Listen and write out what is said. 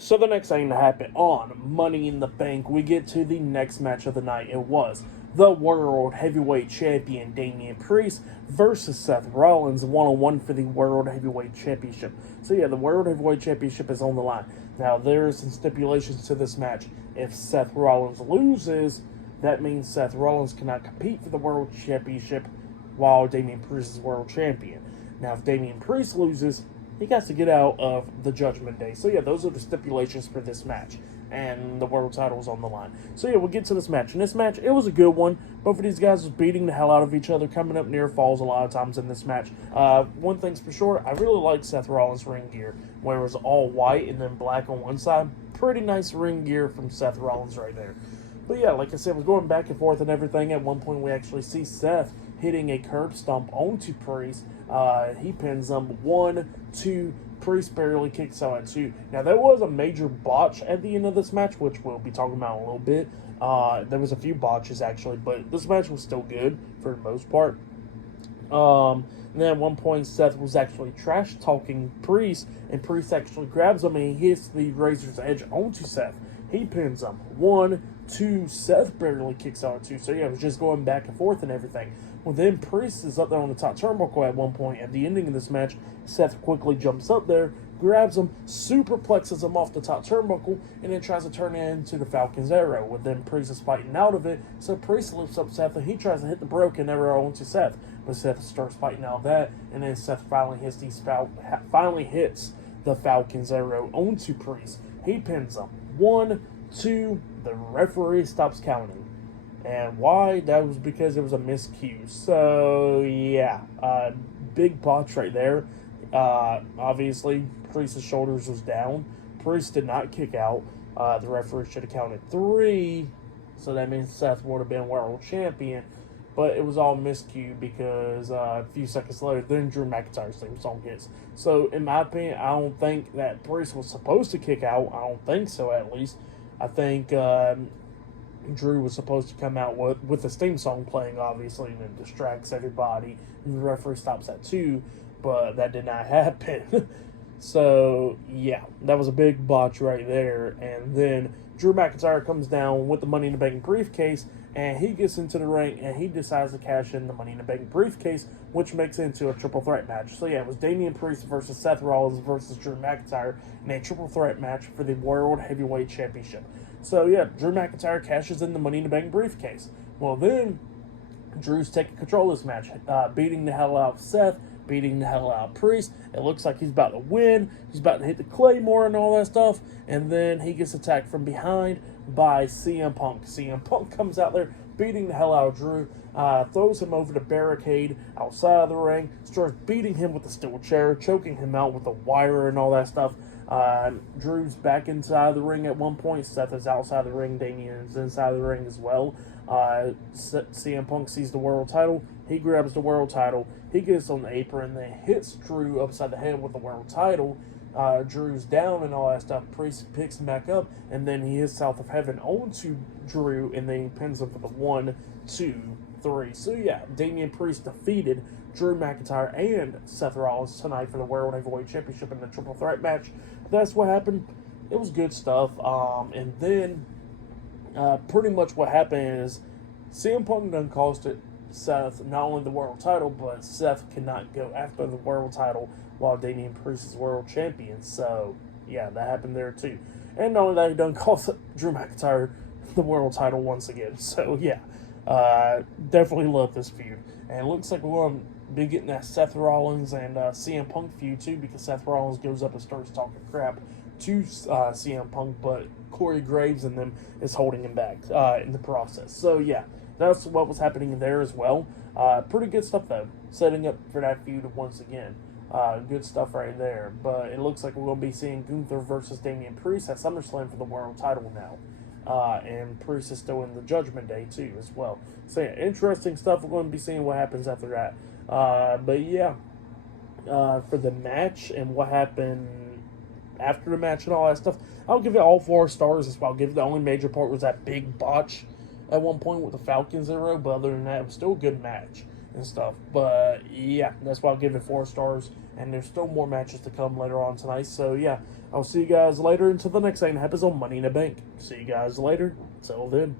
So the next thing to happen on Money in the Bank, we get to the next match of the night. It was the World Heavyweight Champion Damian Priest versus Seth Rollins, one-on-one for the World Heavyweight Championship. So yeah, the World Heavyweight Championship is on the line. Now there are some stipulations to this match. If Seth Rollins loses, that means Seth Rollins cannot compete for the World Championship while Damian Priest is World Champion. Now if Damian Priest loses, he got to get out of the Judgment Day. So yeah, those are the stipulations for this match. And the world title is on the line. So yeah, we'll get to this match. In this match, it was a good one. Both of these guys was beating the hell out of each other, coming up near falls a lot of times in this match. One thing's for sure, I really like Seth Rollins' ring gear, where it was all white and then black on one side. Pretty nice ring gear from Seth Rollins right there. But yeah, like I said, we're going back and forth and everything. At one point, we actually see Seth hitting a curb stomp onto Priest. He pins him 1, 2. Priest barely kicks out at 2. Now, there was a major botch at the end of this match, which we'll be talking about in a little bit. There was a few botches, actually, but this match was still good for the most part. And then at one point, Seth was actually trash-talking Priest, and Priest actually grabs him, and he hits the Razor's Edge onto Seth. He pins him 1, 2. Seth barely kicks out at 2. So, yeah, it was just going back and forth and everything. Well, then Priest is up there on the top turnbuckle at one point. At the ending of this match, Seth quickly jumps up there, grabs him, superplexes him off the top turnbuckle, and then tries to turn it into the Falcon's Arrow. Well, then Priest is fighting out of it, so Priest lifts up Seth, and he tries to hit the broken arrow onto Seth. But Seth starts fighting out of that, and then Seth finally hits the Falcon's Arrow onto Priest. He pins him 1, 2. The referee stops counting. And why? That was because it was a miscue. So, yeah. Big botch right there. Obviously, Priest's shoulders was down. Priest did not kick out. The referee should have counted 3. So that means Seth would have been world champion. But it was all miscue because a few seconds later, then Drew McIntyre's theme song hits. So, in my opinion, I don't think that Priest was supposed to kick out. I don't think so, at least. I think Drew was supposed to come out with the theme song playing, obviously, and it distracts everybody. And the referee stops at 2, but that did not happen. So, yeah, that was a big botch right there. And then Drew McIntyre comes down with the Money in the Bank briefcase, and he gets into the ring, and he decides to cash in the Money in the Bank briefcase, which makes it into a triple threat match. So, yeah, it was Damian Priest versus Seth Rollins versus Drew McIntyre in a triple threat match for the World Heavyweight Championship. So, yeah, Drew McIntyre cashes in the Money in the Bank briefcase. Well, then, Drew's taking control of this match, beating the hell out of Seth, beating the hell out of Priest. It looks like he's about to win. He's about to hit the Claymore and all that stuff. And then he gets attacked from behind by CM Punk. CM Punk comes out there, beating the hell out of Drew, throws him over the barricade outside of the ring, starts beating him with the steel chair, choking him out with the wire and all that stuff. Drew's back inside the ring at one point. Seth is outside the ring. Damian is inside the ring as well. CM Punk sees the world title. He grabs the world title. He gets on the apron and then hits Drew upside the head with the world title. Drew's down and all that stuff. Priest picks him back up, and then he hits South of Heaven onto Drew, and then he pins him for the 1, 2, 3. So yeah, Damian Priest defeated Drew McIntyre and Seth Rollins tonight for the World Heavyweight Championship in the triple threat match. That's what happened. It was good stuff. And then pretty much what happened is CM Punk done cost it Seth not only the world title, but Seth cannot go after the world title while Damian Priest is world champion. So, yeah, that happened there too. And not only that, he done cost Drew McIntyre the world title once again. So, yeah, definitely love this feud. And it looks like we're going to be getting that Seth Rollins and CM Punk feud too, because Seth Rollins goes up and starts talking crap to CM Punk, but Corey Graves and them is holding him back in the process. So, yeah, that's what was happening there as well. Pretty good stuff, though, setting up for that feud once again. Good stuff right there. But it looks like we're going to be seeing Gunther versus Damian Priest at SummerSlam for the world title now. And Priest is still in the Judgment Day, too, as well. So, yeah, interesting stuff. We're going to be seeing what happens after that. But, yeah, for the match and what happened after the match and all that stuff, I'll give it all 4 stars as well. I'll give it the only major part was that big botch at one point with the Falcon's Arrow, but other than that, it was still a good match. and stuff. But yeah, that's why I'll give it 4 stars. And there's still more matches to come later on tonight. So yeah, I'll see you guys later until the next thing that happens on Money in the Bank. See you guys later. Till then.